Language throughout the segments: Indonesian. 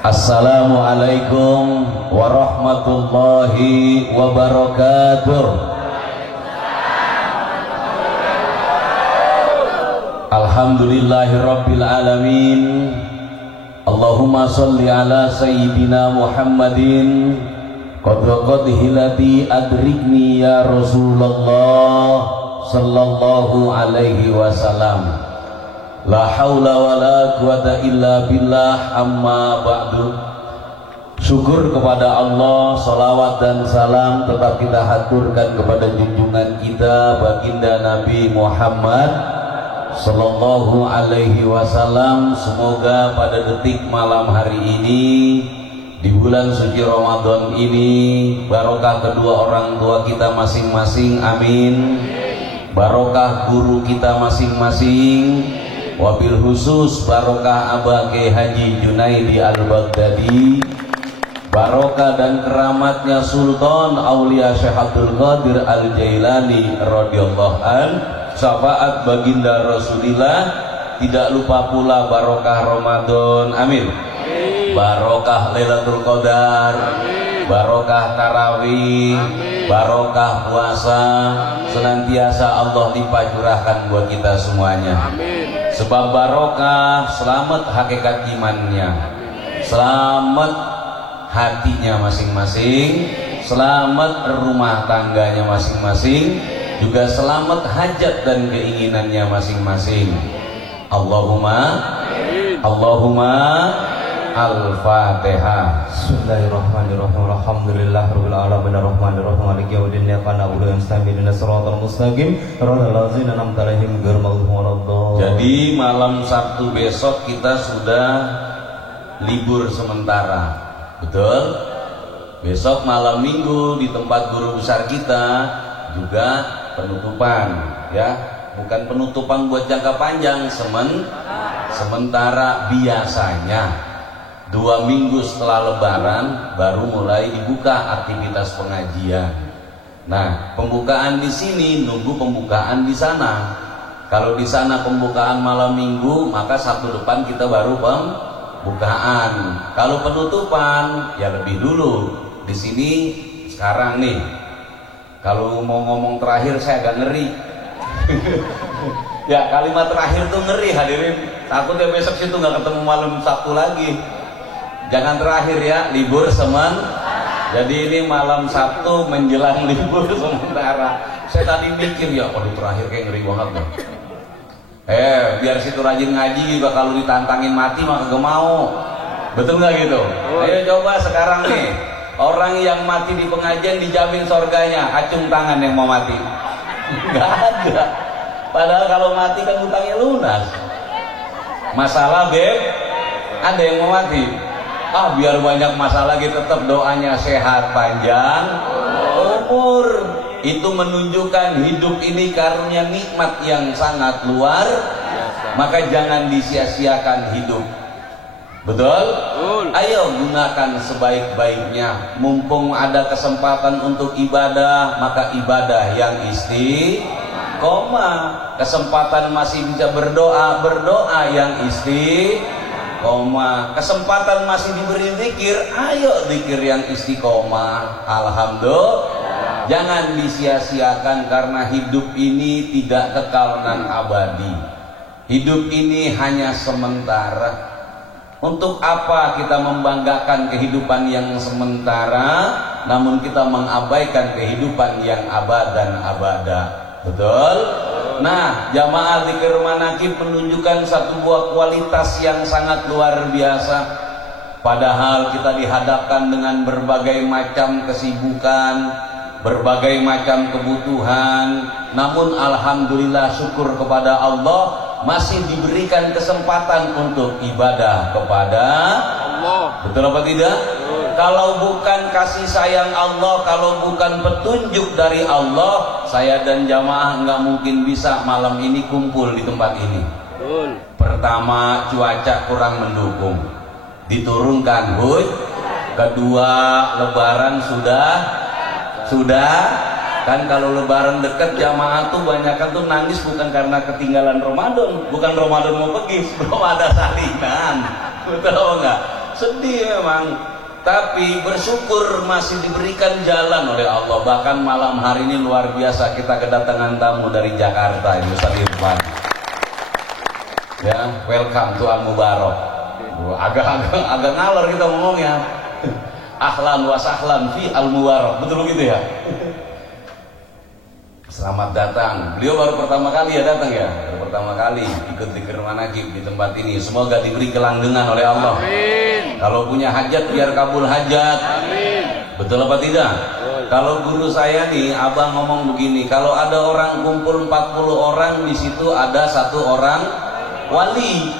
Assalamualaikum warahmatullahi wabarakatuh. Alhamdulillahirabbil alamin. Allahumma sholli ala sayyidina Muhammadin qad hilati adrikni ya Rasulullah sallallahu alaihi wasallam. La haula wa la quwata illa billah, amma ba'du. Syukur kepada Allah, salawat dan salam tetap kita haturkan kepada junjungan kita baginda Nabi Muhammad sallallahu alaihi wasallam. Semoga pada detik malam hari ini di bulan suci Ramadan ini barokah kedua orang tua kita masing-masing, amin. Barokah guru kita masing-masing, wabil khusus barokah Abah Kiai Haji Junaidi Al-Baghdadi, barokah dan keramatnya Sultan Aulia Syekh Abdul Qadir Al-Jailani radhiyallahu an, syafaat baginda Rasulillah, tidak lupa pula barokah Ramadan, amin. Barokah Lailatul Qadar, barokah tarawih, barokah puasa, senantiasa Allah limpah curahkan buat kita semuanya. Sebab barokah selamat hakikat imannya, selamat hatinya masing-masing, selamat rumah tangganya masing-masing, juga selamat hajat dan keinginannya masing-masing. Allahumma Al-Fatihah. Bismillahirrahmanirrahim. Alhamdulillahirabbil alamin arrahmanirrahim maliki yaumiddin iyyaka na'budu wa iyyaka nasta'in ihdinas siratal mustaqim siratal ladzina an'amta 'alaihim ghairil maghdubi 'alaihim. Jadi malam Sabtu besok kita sudah libur sementara. Betul? Besok malam Minggu di tempat guru besar kita juga penutupan, ya. Bukan penutupan buat jangka panjang, sementara biasanya 2 minggu setelah Lebaran baru mulai dibuka aktivitas pengajian. Nah, pembukaan di sini nunggu pembukaan di sana. Kalau di sana pembukaan malam Minggu, maka Sabtu depan kita baru pembukaan. Kalau penutupan ya lebih dulu. Di sini sekarang nih. Kalau mau ngomong terakhir saya agak ngeri. Ya, kalimat terakhir tuh ngeri hadirin. Takutnya besok situ nggak ketemu malam Sabtu lagi. Jangan terakhir ya, libur jadi ini malam Sabtu menjelang libur sementara. Saya tadi mikir ya, waduh terakhir kayak ngeri banget loh. Biar situ rajin ngaji juga, kalau ditantangin mati mah kagak mau. Betul nggak gitu? Ayo coba sekarang nih, orang yang mati di pengajian dijamin surganya, acung tangan yang mau mati. Nggak ada. Padahal kalau mati kan hutangnya lunas. Masalah ada yang mau mati. Biar banyak masalah lagi tetap doanya sehat panjang umur. Itu menunjukkan hidup ini karunia nikmat yang sangat luar, maka jangan disia-siakan hidup. Betul? Ayo gunakan sebaik-baiknya. Mumpung ada kesempatan untuk ibadah, maka ibadah yang istiqomah. Kesempatan masih bisa berdoa yang istiqomah. Kesempatan masih diberi zikir, ayo zikir yang istiqomah. Alhamdulillah. Jangan disia-siakan, karena hidup ini tidak kekal dan abadi. Hidup ini hanya sementara. Untuk apa kita membanggakan kehidupan yang sementara, namun kita mengabaikan kehidupan yang abad dan abada? Betul? Nah, jamaah zikir manaqib menunjukkan satu buah kualitas yang sangat luar biasa. Padahal kita dihadapkan dengan berbagai macam kesibukan, berbagai macam kebutuhan, namun alhamdulillah syukur kepada Allah masih diberikan kesempatan untuk ibadah kepada Allah. Betul apa tidak? Kalau bukan kasih sayang Allah, kalau bukan petunjuk dari Allah, saya dan jamaah nggak mungkin bisa malam ini kumpul di tempat ini. Pertama, cuaca kurang mendukung, diturunkan hujan. Kedua, Lebaran sudah kan. Kalau Lebaran dekat, jamaah tuh banyakan tuh nangis bukan karena ketinggalan Ramadan, bukan Ramadan mau pergi, belum ada salinan. Betul enggak? sedih memang. Tapi bersyukur masih diberikan jalan oleh Allah. Bahkan malam hari ini luar biasa, kita kedatangan tamu dari Jakarta, ini Ustaz Irfan. Ya, welcome to Al Mubarak. Agak ngalor kita ngomongnya. Ahlan wa sahlan fi Al Mubarak. Betul gitu ya? Selamat datang. Beliau baru pertama kali ya datang ya. Baru pertama kali ikut zikir manaqib di tempat ini. Semoga diberi kelanggengan oleh Allah. Amin. Kalau punya hajat biar kabul hajat. Amin. Betul apa tidak? Betul. Kalau guru saya nih, abang ngomong begini, kalau ada orang kumpul 40 orang, di situ ada 1 orang wali.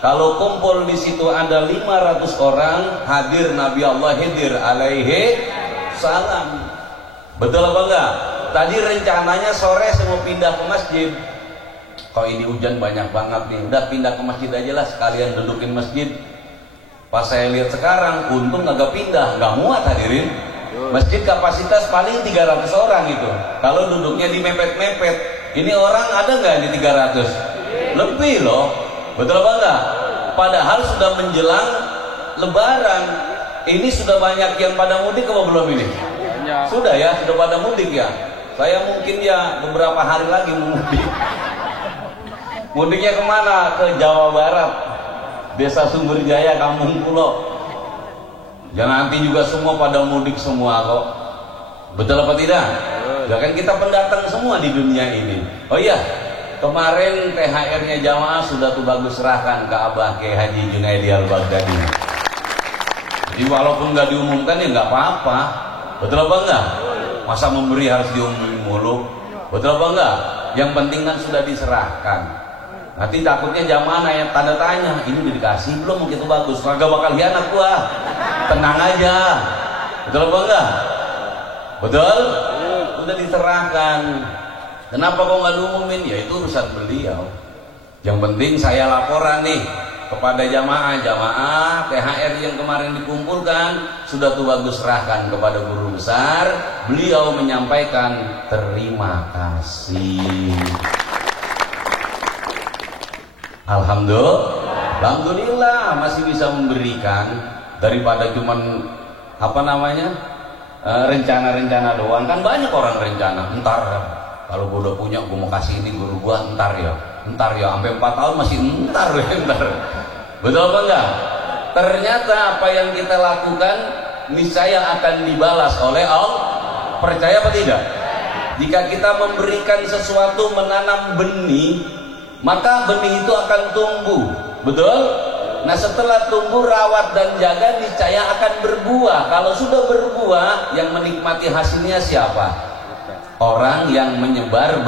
Kalau kumpul di situ ada 500 orang, hadir Nabi Allah Khidir alaihi salam. Betul apa enggak? Tadi rencananya sore saya mau pindah ke masjid. Kok ini hujan banyak banget nih, udah pindah ke masjid aja lah, sekalian dudukin masjid. Pas saya lihat sekarang, untung agak pindah, nggak muat hadirin. Masjid kapasitas paling 300 orang itu. Kalau duduknya di mepet-mepet, ini orang ada nggak di 300? Lebih loh, betul apa enggak? Padahal sudah menjelang Lebaran. Ini sudah banyak yang pada mudik apa belum ini? Sudah ya, sudah pada mudik ya. Saya mungkin ya beberapa hari lagi mudik. Mudiknya kemana? Ke Jawa Barat, Desa Sumberjaya, Kampung Pulo. Ya nanti juga semua pada mudik semua kok. Betul apa tidak? Ya kan kita pendatang semua di dunia ini. Oh iya, kemarin THR-nya jamaah sudah tuh bagus serahkan ke Abah Kiai Haji Junaidi Al-Baghdadi. Jadi walaupun nggak diumumkan ya nggak apa-apa. Betul apa enggak? Masa memberi harus diumumin mulu? Betul apa enggak? Yang penting kan sudah diserahkan. Nanti takutnya jamaah nanya, tanda tanya, ini udah dikasih belum? Begitu bagus, kagak bakal hianat gua. Tenang aja. Betul apa enggak? Betul? Udah diserahkan. Kenapa kok nggak diumumin? Ya itu urusan beliau. Yang penting saya laporan nih kepada jamaah THR yang kemarin dikumpulkan sudah tuh bagus serahkan kepada guru besar. Beliau menyampaikan terima kasih. Alhamdulillah masih bisa memberikan daripada cuman rencana-rencana doang. Kan banyak orang rencana, ntar kalau gue udah punya gue mau kasih ini guru gue, ntar ya sampai 4 tahun masih ntar. Betul apa enggak? Ternyata apa yang kita lakukan niscaya akan dibalas oleh Allah. Percaya apa tidak? Jika kita memberikan sesuatu, menanam benih, maka benih itu akan tumbuh. Betul? Nah setelah tumbuh, rawat dan jaga, niscaya akan berbuah. Kalau sudah berbuah, yang menikmati hasilnya siapa? Orang yang menyebar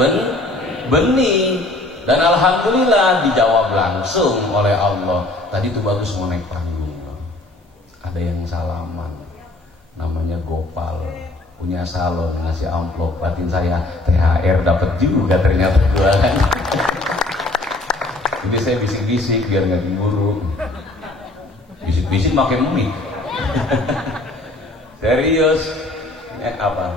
benih. Dan alhamdulillah dijawab langsung oleh Allah. Tadi tuh bagus mau naik panggung, ada yang salaman, namanya Gopal, punya salon, ngasih amplop, batin saya THR dapat juga ternyata gua kan. Jadi saya bisik-bisik biar nggak diburu. Bisik-bisik pakai mic. Serius? Apa?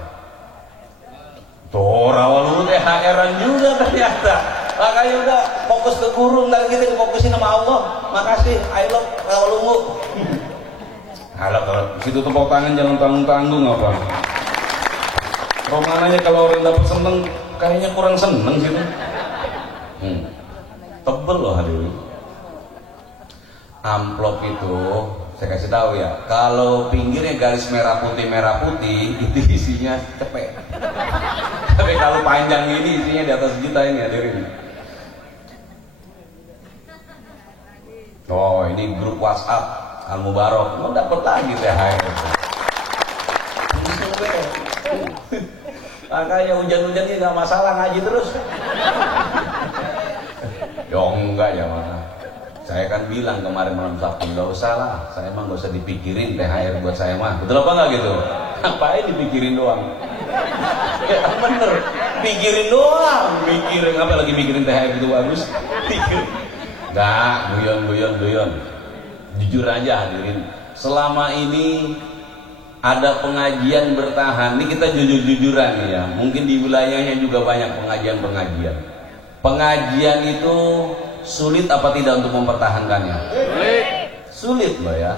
Tuh rawa lu THR-an juga ternyata. Makanya udah fokus ke guru, ntar kita difokusin sama Allah. Makasih, I love Rawalungu. Kalau situ tepuk tangan jangan tanggung-tanggung apa. Romananya kalau orang dapat seneng, kayaknya kurang seneng sih. Tebel loh hari ini. Amplop itu saya kasih tahu ya, kalau pinggirnya garis merah putih itu isinya cepet. Tapi kalau panjang ini isinya di atas juta ini hadirin. Oh ini grup WhatsApp Al Mubarak, mau dapat lagi THR. Makanya hujan-hujan ini nggak masalah, ngaji terus. Ya enggak ya mana. Saya kan bilang kemarin malam Sabtu, nggak usah lah, saya emang nggak usah dipikirin THR buat saya mah. Betul apa nggak gitu? Ngapain dipikirin doang? Ya bener, pikirin doang, mikirin apa lagi mikirin THR itu bagus? Pikir. Nggak, guyon. Jujur aja hadirin, selama ini ada pengajian bertahan. Ini kita jujur-jujuran ya. Mungkin di wilayahnya juga banyak pengajian. Pengajian itu sulit apa tidak untuk mempertahankannya? Sulit loh ya.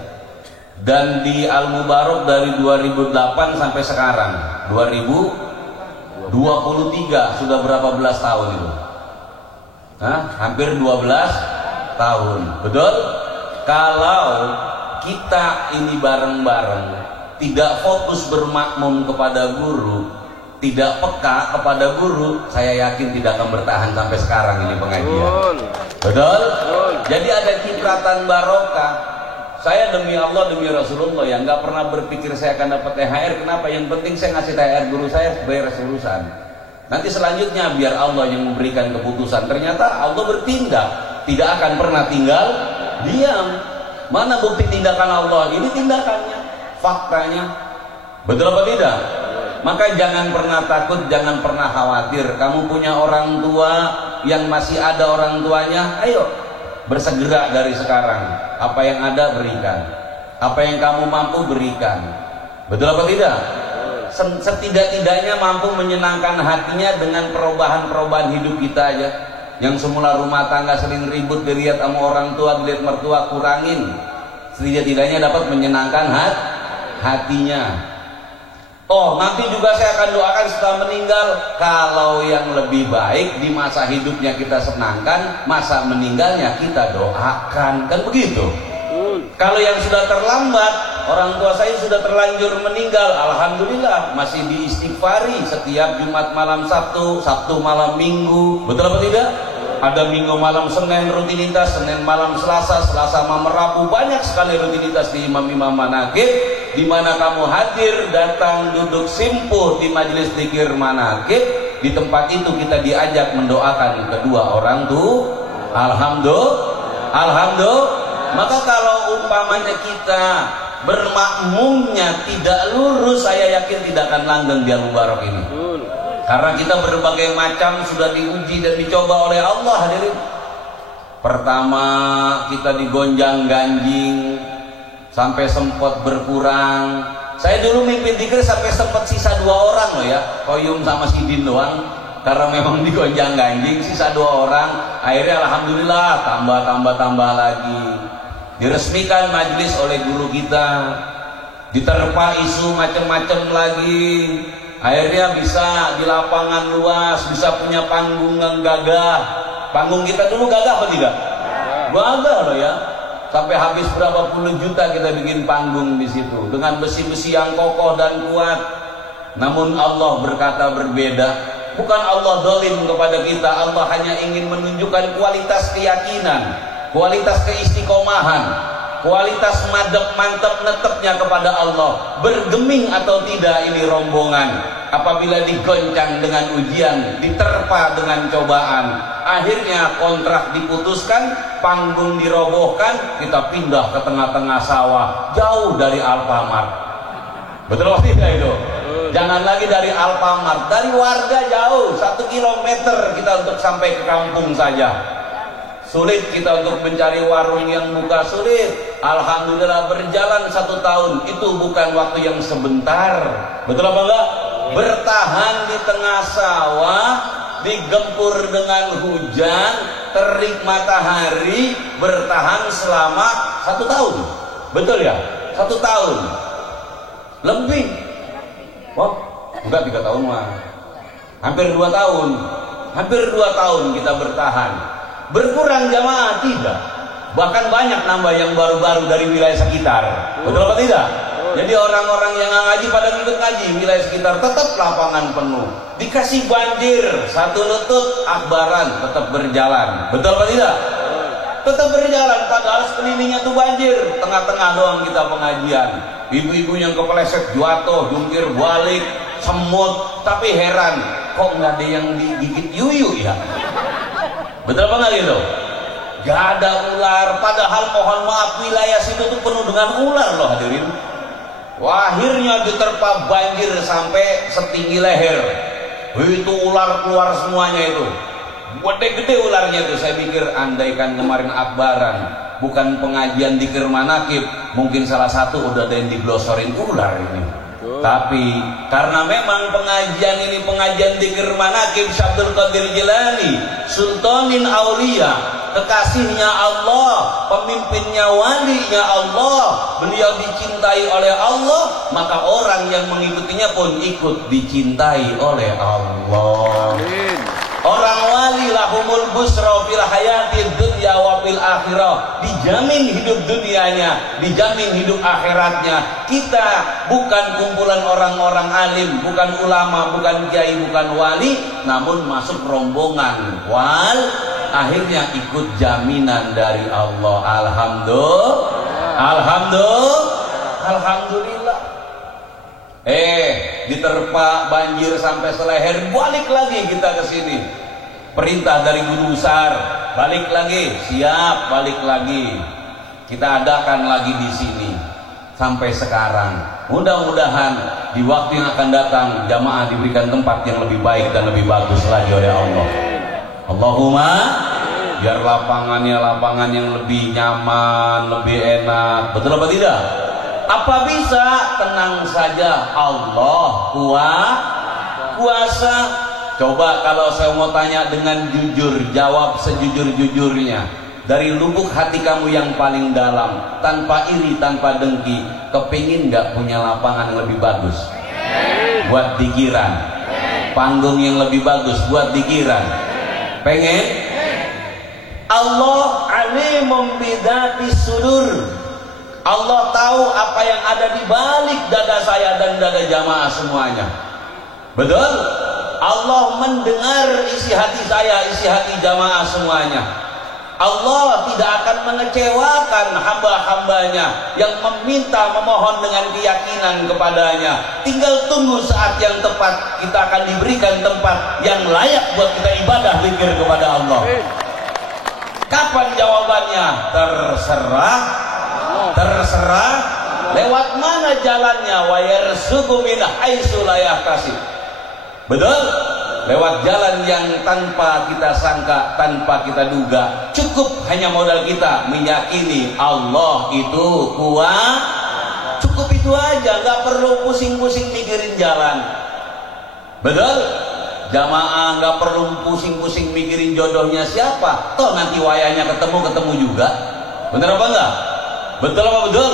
Dan di Al Mubarak dari 2008 sampai sekarang 2023, sudah berapa belas tahun itu? Hampir 12 tahun. Betul? Kalau kita ini bareng-bareng tidak fokus bermakmum kepada guru, tidak peka kepada guru, saya yakin tidak akan bertahan sampai sekarang ini pengajian. Betul? Jadi ada cipratan barokah. Saya demi Allah, demi Rasulullah yang nggak pernah berpikir saya akan dapat THR. Kenapa? Yang penting saya ngasih THR guru saya beres urusan. Nanti selanjutnya biar Allah yang memberikan keputusan. Ternyata Allah bertindak, tidak akan pernah tinggal diam. Mana bukti tindakan Allah? Ini tindakannya, faktanya. Betul apa tidak? Maka jangan pernah takut, jangan pernah khawatir. Kamu punya orang tua yang masih ada orang tuanya, ayo bersegera dari sekarang. Apa yang ada berikan, apa yang kamu mampu berikan. Betul apa tidak? Setidak-tidaknya mampu menyenangkan hatinya dengan perubahan-perubahan hidup kita aja. Yang semula rumah tangga sering ribut dilihat sama orang tua, dilihat mertua, kurangin. Setidak-tidaknya dapat menyenangkan hatinya. Oh, nanti juga saya akan doakan setelah meninggal. Kalau yang lebih baik di masa hidupnya kita senangkan, masa meninggalnya kita doakan. Kan begitu? Kalau yang sudah terlambat, orang tua saya sudah terlanjur meninggal, alhamdulillah masih diistighfari setiap Jumat malam Sabtu, Sabtu malam Minggu. Betul apa tidak? Ada Minggu malam Senin rutinitas, Senin malam Selasa, Selasa malam Rabu. Banyak sekali rutinitas di imam-imam manaqib, di mana kamu hadir, datang, duduk simpuh di majelis zikir manaqib. Di tempat itu kita diajak mendoakan kedua orang tuh. Alhamdulillah. Maka kalau umpamanya kita bermakmumnya tidak lurus, saya yakin tidak akan langgeng di Al Mubarak ini. Karena kita berbagai macam sudah diuji dan dicoba oleh Allah, hadirin. Pertama kita digonjang-ganjing sampai sempat berkurang. Saya dulu mimpin zikir sampai sempat sisa 2 orang loh ya, Koyum sama Sidin doang. Karena memang digonjang-ganjing, sisa 2 orang. Akhirnya alhamdulillah tambah lagi. Diresmikan majelis oleh guru kita, diterpa isu macam-macam lagi. Akhirnya bisa di lapangan luas, bisa punya panggung yang gagah. Panggung kita dulu gagah apa tidak? Gagah loh ya. Sampai habis berapa puluh juta kita bikin panggung di situ dengan besi-besi yang kokoh dan kuat. Namun Allah berkata berbeda. Bukan Allah dolim kepada kita, Allah hanya ingin menunjukkan kualitas keyakinan, kualitas keistiqomahan, kualitas mantep netepnya kepada Allah. Bergeming atau tidak ini rombongan, apabila digoncang dengan ujian, diterpa dengan cobaan, akhirnya kontrak diputuskan, panggung dirobohkan, kita pindah ke tengah-tengah sawah, jauh dari Alfamart. Betul tidak itu? Jangan lagi dari Alfamart, dari warga jauh 1 kilometer kita untuk sampai ke kampung saja. Sulit kita untuk mencari warung yang buka, sulit. Alhamdulillah berjalan 1 tahun, itu bukan waktu yang sebentar. Betul apa enggak? Bertahan di tengah sawah, digempur dengan hujan, terik matahari, bertahan selama 1 tahun. Betul ya? 1 tahun lebih. Wah, enggak 3 tahun mah. Hampir 2 tahun. Hampir 2 tahun kita bertahan. Berkurang jamaah tidak. Bahkan banyak nambah yang baru-baru dari wilayah sekitar. Betul apa tidak? Jadi orang-orang yang ngaji pada ikut ngaji, wilayah sekitar tetap lapangan penuh. Dikasih banjir, 1 lutut akbaran tetap berjalan. Betul apa tidak? Tetap berjalan, padahal sekelilingnya tuh banjir. Tengah-tengah doang kita pengajian. Ibu-ibu yang kepeleset jatuh, jungkir balik, semut. Tapi heran, kok nggak ada yang digigit yuyu ya? Betul apa nggak gitu? Gak ada ular. Padahal mohon maaf, wilayah situ tuh penuh dengan ular loh hadirin. Wah, akhirnya diterpa banjir sampai setinggi leher. Itu ular keluar semuanya itu. Gede-gede ularnya itu. Saya pikir andaikan kemarin akbaran, bukan pengajian dzikir manaqib, mungkin salah satu udah ada yang diglosorin ular ini. Tapi karena memang pengajian ini pengajian dzikir manaqib Syabdul Qadir Jilani, Sultanin Aulia, kekasihnya Allah, pemimpinnya walinya Allah, beliau dicintai oleh Allah, maka orang yang mengikutinya pun ikut dicintai oleh Allah. Amin. Orang wali lahumul busra fil hayati dunya wa fil akhirah, dijamin hidup dunianya, dijamin hidup akhiratnya. Kita bukan kumpulan orang-orang alim, bukan ulama, bukan kiai, bukan wali, namun masuk rombongan wal, akhirnya ikut jaminan dari Allah. Alhamdulillah. Diterpa banjir sampai seleher, balik lagi kita ke sini. Perintah dari guru besar, balik lagi, siap, balik lagi. Kita adakan lagi di sini sampai sekarang. Mudah-mudahan di waktu yang akan datang jamaah diberikan tempat yang lebih baik dan lebih bagus lagi oleh Allah. Allahumma, biar lapangannya lapangan yang lebih nyaman, lebih enak. Betul apa tidak? Apa bisa? Tenang saja, Allah kuasa. Coba kalau saya mau tanya dengan jujur, jawab sejujur-jujurnya. Dari lubuk hati kamu yang paling dalam, tanpa iri, tanpa dengki, kepingin gak punya lapangan yang lebih bagus buat dikiran, panggung yang lebih bagus buat dikiran? Pengen? Allah alimum bidzati sudur. Allah tahu apa yang ada di balik dada saya dan dada jamaah semuanya. Betul? Allah mendengar isi hati saya, isi hati jamaah semuanya. Allah tidak akan mengecewakan hamba-hambanya yang meminta, memohon dengan keyakinan kepadanya. Tinggal tunggu saat yang tepat, kita akan diberikan tempat yang layak buat kita ibadah zikir kepada Allah. Kapan jawabannya? Terserah. Lewat mana jalannya? Wa yarzuqu min haitsu la yahtasib. Betul? Lewat jalan yang tanpa kita sangka, tanpa kita duga. Cukup hanya modal kita meyakini Allah itu kuat. Cukup itu aja, nggak perlu pusing-pusing mikirin jalan. Betul? Jamaah nggak perlu pusing-pusing mikirin jodohnya siapa. Toh nanti wayanya ketemu juga. Bener apa enggak? Betul apa betul?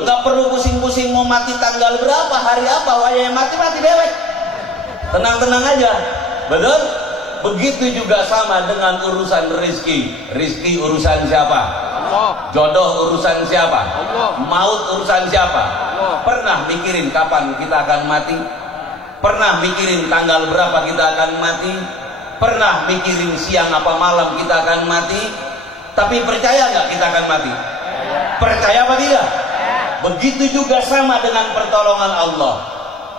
Nggak perlu pusing-pusing mau mati tanggal berapa, hari apa, wayanya mati dewek. Tenang-tenang aja. Betul? Begitu juga sama dengan urusan rizki. Rizki urusan siapa? Allah. Jodoh urusan siapa? Allah. Maut urusan siapa? Allah. Pernah mikirin kapan kita akan mati? Pernah mikirin tanggal berapa kita akan mati? Pernah mikirin siang apa malam kita akan mati? Tapi percaya nggak kita akan mati? Percaya apa tidak? Begitu juga sama dengan pertolongan Allah.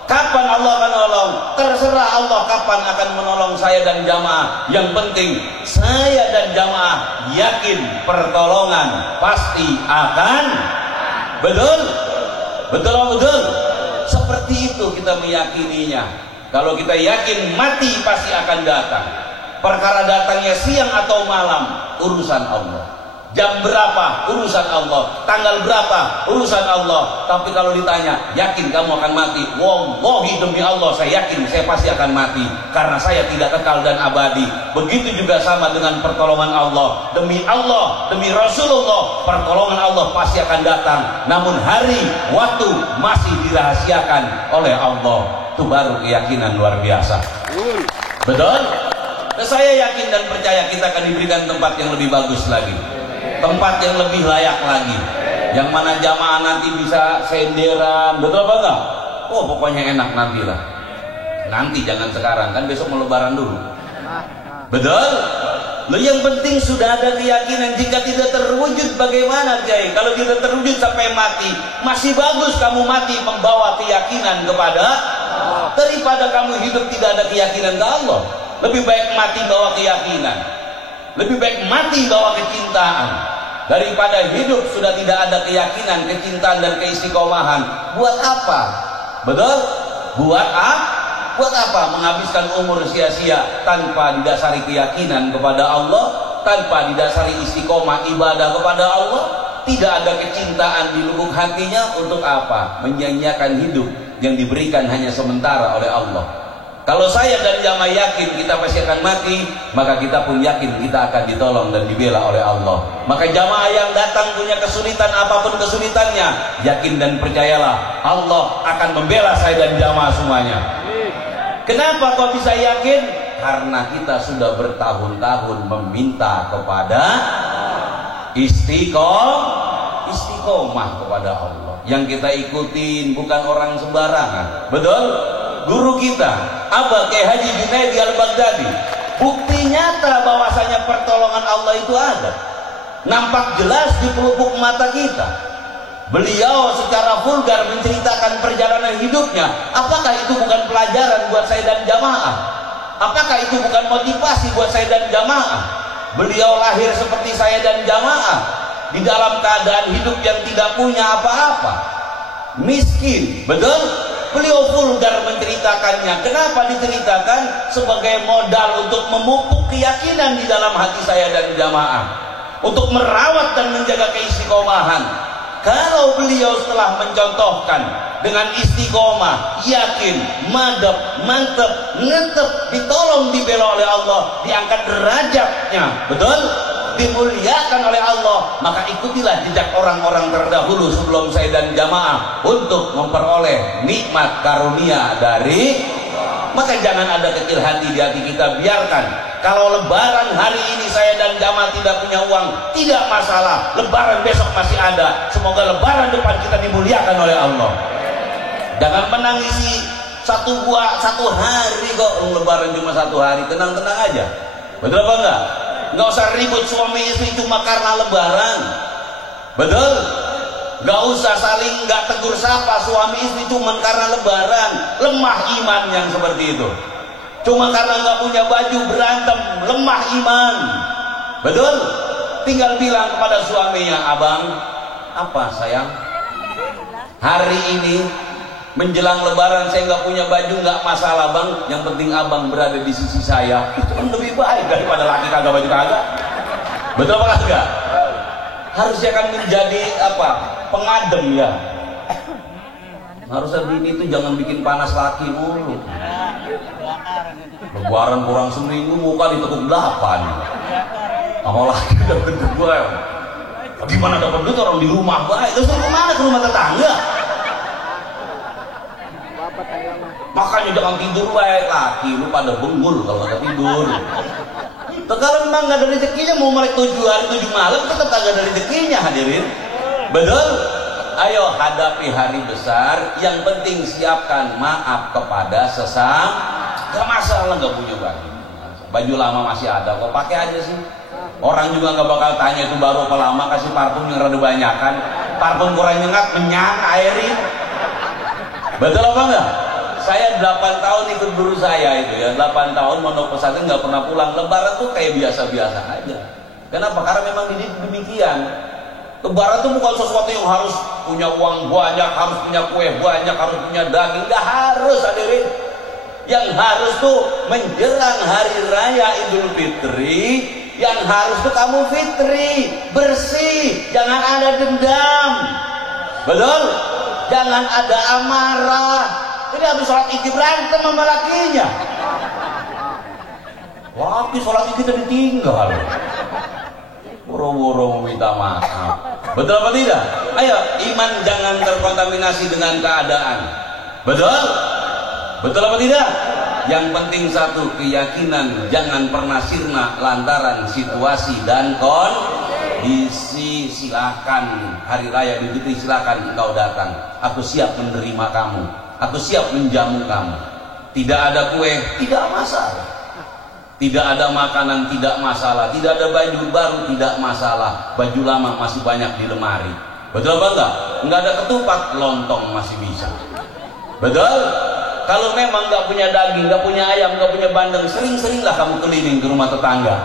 Kapan Allah akan menolong? Terserah Allah kapan akan menolong saya dan jamaah. Yang penting saya dan jamaah yakin pertolongan pasti akan. Betul? Betul? Seperti itu kita meyakininya. Kalau kita yakin mati pasti akan datang. Perkara datangnya siang atau malam, urusan Allah. Jam berapa? Urusan Allah. Tanggal berapa? Urusan Allah. Tapi kalau ditanya, yakin kamu akan mati? Wallahi demi Allah, saya yakin saya pasti akan mati. Karena saya tidak kekal dan abadi. Begitu juga sama dengan pertolongan Allah. Demi Allah, demi Rasulullah, pertolongan Allah pasti akan datang. Namun hari, waktu masih dirahasiakan oleh Allah. Itu baru keyakinan luar biasa. Betul? Saya yakin dan percaya kita akan diberikan tempat yang lebih bagus lagi. Tempat yang lebih layak lagi, yang mana jamaah nanti bisa senderan. Betul apa enggak? Oh pokoknya enak nantilah. Nanti jangan sekarang, kan besok mau lebaran dulu. Betul? Loh, yang penting sudah ada keyakinan. Jika tidak terwujud bagaimana Kiai? Kalau tidak terwujud sampai mati, masih bagus kamu mati membawa keyakinan kepada Allah, daripada kamu hidup tidak ada keyakinan ke Allah. Lebih baik mati bawa keyakinan, lebih baik mati bawa kecintaan daripada hidup sudah tidak ada keyakinan, kecintaan dan keistiqomahan. Buat apa? Betul? Buat apa menghabiskan umur sia-sia tanpa didasari keyakinan kepada Allah, tanpa didasari istiqomah ibadah kepada Allah? Tidak ada kecintaan di lubuk hatinya. Untuk apa? Menyanyiakan hidup yang diberikan hanya sementara oleh Allah. Kalau saya dan jamaah yakin kita pasti akan mati, maka kita pun yakin kita akan ditolong dan dibela oleh Allah. Maka jamaah yang datang punya kesulitan apapun kesulitannya, yakin dan percayalah Allah akan membela saya dan jamaah semuanya. Kenapa kau bisa yakin? Karena kita sudah bertahun-tahun meminta kepada istiqomah kepada Allah. Yang kita ikutin bukan orang sembarangan. Betul? Guru kita Abah Kiai Haji Junaidi Al-Baghdadi, bukti nyata bahwasanya pertolongan Allah itu ada, nampak jelas di pelupuk mata kita. Beliau secara vulgar menceritakan perjalanan hidupnya. Apakah itu bukan pelajaran buat saya dan jamaah? Apakah itu bukan motivasi buat saya dan jamaah? Beliau lahir seperti saya dan jamaah, di dalam keadaan hidup yang tidak punya apa-apa, miskin. Betul? Beliau vulgar menceritakannya. Kenapa diceritakan? Sebagai modal untuk memupuk keyakinan di dalam hati saya dan jamaah, untuk merawat dan menjaga keistiqomahan. Kalau beliau setelah mencontohkan dengan istiqomah, yakin, madep, mantep, ngentep, ditolong dibela oleh Allah, diangkat derajatnya, betul? Dimuliakan oleh Allah, maka ikutilah jejak orang-orang terdahulu sebelum saya dan jamaah untuk memperoleh nikmat karunia dari. Maka jangan ada kecil hati di hati kita. Biarkan kalau lebaran hari ini saya dan jamaah tidak punya uang, tidak masalah, lebaran besok masih ada. Semoga lebaran depan kita dimuliakan oleh Allah. Jangan menangisi satu hari kok, lebaran cuma 1 hari. Tenang-tenang aja. Betul apa enggak? Nggak usah ribut suami istri cuma karena lebaran. Betul? Nggak usah saling nggak tegur sapa suami istri cuma karena lebaran. Lemah iman yang seperti itu. Cuma karena nggak punya baju berantem, lemah iman. Betul? Tinggal bilang kepada suaminya, abang, apa sayang? Hari ini menjelang lebaran saya nggak punya baju, nggak masalah bang, yang penting abang berada di sisi saya. Itu kan lebih baik daripada laki kagak baju kagak. Betul apa kagak? Harusnya kan menjadi apa? Pengadem ya. Harusnya bini itu jangan bikin panas laki mulu. Lebaran kurang seminggu muka ditekuk 8. Sama laki dapat duit. Gimana dapat duit orang di rumah baik? Terus kemana? Ke rumah tetangga? Makanya jangan tidur baik, laki lu pada bengul kalau nggak tidur. Kalau memang nggak ada rezekinya, mau melek 7 hari 7 malam tetap kagak ada rezekinya, hadirin. Betul? Ayo hadapi hari besar. Yang penting siapkan maaf kepada sesama. Gak masalah nggak punya baju. Baju lama masih ada kok, pakai aja sih. Orang juga nggak bakal tanya itu baru apa lama, kasih parfum yang rada banyakan. Parfum kurang nyengat, menyan, airin. Betul apa enggak? Saya 8 tahun ikut guru saya itu ya, 8 tahun mondok pesantren nggak pernah pulang. Lebaran tuh kayak biasa-biasa aja. Kenapa? Karena memang dididik demikian. Lebaran tuh bukan sesuatu yang harus punya uang banyak, harus punya kue banyak, harus punya daging. Nggak harus, hadirin. Yang harus tuh menjelang hari raya Idul Fitri, yang harus tuh kamu fitri, bersih, jangan ada dendam. Betul? Jangan ada amarah. Jadi habis sholat id berantem sama lakinya. Laki sholat id kita ditinggal. Boro-boro meminta maaf. Betul apa tidak? Ayo, iman jangan terkontaminasi dengan keadaan. Betul? Betul apa tidak? Yang penting satu, keyakinan jangan pernah sirna lantaran situasi dan kondisi. Silakan hari raya Idul Fitri, silakan engkau datang. Aku siap menerima kamu. Aku siap menjamu kamu. Tidak ada kue, tidak masalah. Tidak ada makanan, tidak masalah. Tidak ada baju baru, tidak masalah. Baju lama masih banyak di lemari. Betul apa enggak? Enggak ada ketupat, lontong masih bisa. Betul? Kalau memang nggak punya daging, nggak punya ayam, nggak punya bandeng, sering-seringlah kamu keliling ke rumah tetangga.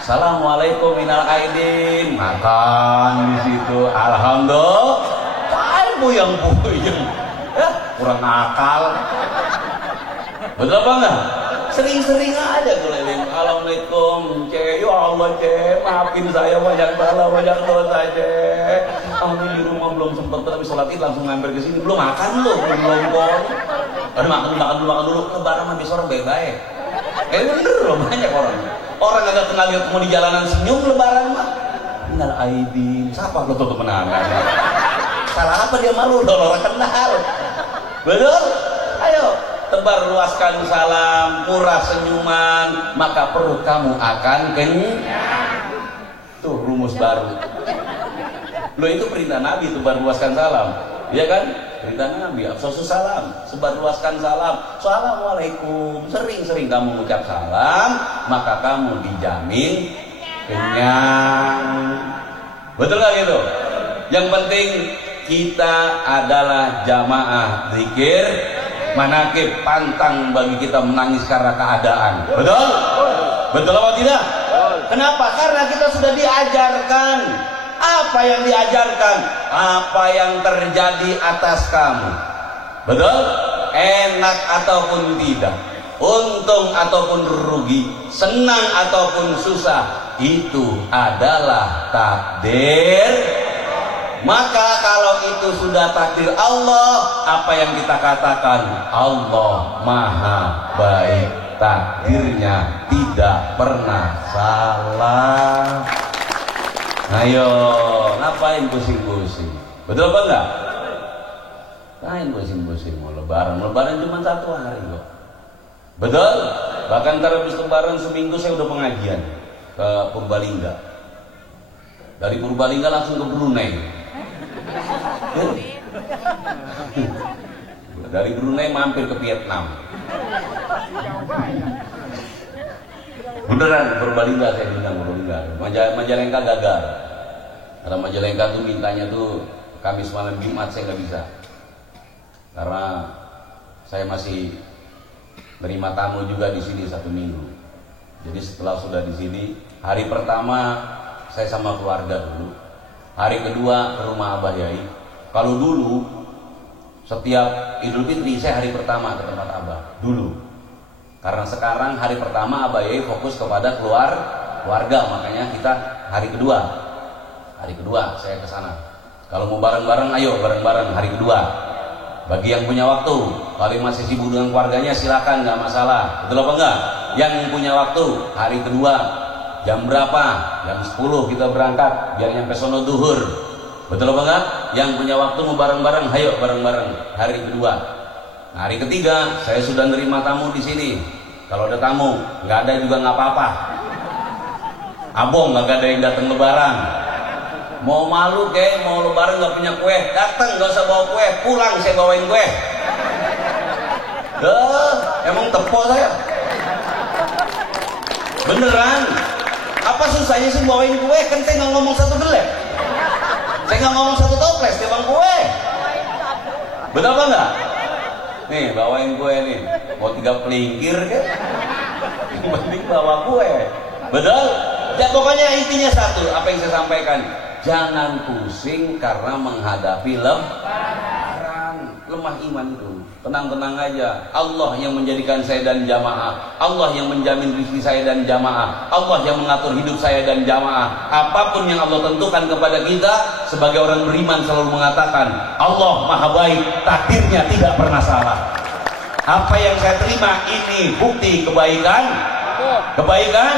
Assalamualaikum minal aidin, makan di situ. Alhamdulillah, puyeng, ya kurang akal. Betul apa enggak? Sering-sering aja keliling. Assalamualaikum, ce, ya Allah ce, maafin saya banyak salah, banyak dosa ce. Kami di rumah belum sempat, tapi sholat id langsung mampir ke sini. Belum makan loh, belum lompong. Makan dulu. Lebaran mah besok orang baik-baik. Bener loh, banyak orang. Orang agak kenal lihat mau di jalanan senyum lebaran mah. Kenal aibin, siapa lo tuh menangan? Salah apa dia malu? Orang kenal. Betul? Ayo, tebar luaskan salam, murah senyuman, maka perut kamu akan kenyang. Tuh rumus baru. Lo itu perintah Nabi, tebar luaskan salam, iya kan? Perintah Nabi, afshosus salam, sebar luaskan salam. Assalamualaikum. Sering-sering kamu ucap salam, maka kamu dijamin kenyang. Betul nggak gitu? Yang penting kita adalah jamaah zikir manakib, pantang bagi kita menangis karena keadaan. Betul? Betul apa tidak? Kenapa? Karena kita sudah diajarkan. Apa yang diajarkan? Apa yang terjadi atas kamu. Betul? Enak ataupun tidak, untung ataupun rugi, senang ataupun susah, itu adalah takdir. Maka kalau itu sudah takdir Allah, apa yang kita katakan? Allah maha baik, takdirnya tidak pernah salah. Ayo, ngapain pusing-pusing? Betul apa enggak? Ngapain pusing-pusing? Mau lebaran cuma 1 hari kok. Betul? Bahkan ntar habis lebaran seminggu saya udah pengajian ke Purbalingga. Dari Purbalingga langsung ke Brunei. Dari Brunei mampir ke Vietnam. Beneran Purbalingga, saya bilang Purbalingga. Majalengka gagal. Karena Majalengka tuh mintanya tuh Kamis malam Jumat, saya nggak bisa. Karena saya masih nerima tamu juga di sini 1 minggu. Jadi setelah sudah di sini, hari pertama saya sama keluarga dulu. Hari kedua ke rumah Abah Yai. Kalau dulu setiap Idul Fitri saya hari pertama ke tempat Abah dulu. Karena sekarang hari pertama Abah Yai fokus kepada keluarga, makanya kita hari kedua. Hari kedua saya ke sana. Kalau mau bareng-bareng, ayo bareng-bareng hari kedua. Bagi yang punya waktu, kalau yang masih sibuk dengan keluarganya silakan, nggak masalah. Betul apa enggak? Yang punya waktu hari kedua, jam berapa? Jam 10 kita berangkat biar nyampe sono duhur. Betul apa enggak? Yang punya waktu mau bareng-bareng, ayo bareng-bareng hari kedua. Nah, hari ketiga saya sudah nerima tamu di sini. Kalau ada tamu, nggak ada juga nggak apa-apa. Abong nggak ada yang datang lebaran. Mau malu kek, mau lebaran nggak punya kue, datang nggak usah bawa kue, pulang saya bawain kue. Emang tepo saya. Beneran. Apa susahnya sih bawain kue? Kan saya nggak ngomong 1 gelap. Saya nggak ngomong 1 toples, dia bang kue. Betul apa enggak? Nih bawain kue nih. Mau 3 pelingkir kan? Yang penting bawa kue. Betul? Ya pokoknya intinya 1, apa yang saya sampaikan. Jangan pusing karena menghadapi lebaran. Lemah iman itu. Tenang-tenang aja. Allah yang menjadikan saya dan jamaah. Allah yang menjamin rezeki saya dan jamaah. Allah yang mengatur hidup saya dan jamaah. Apapun yang Allah tentukan kepada kita, sebagai orang beriman selalu mengatakan, Allah maha baik, takdirnya tidak pernah salah. Apa yang saya terima ini bukti kebaikan. Kebaikan.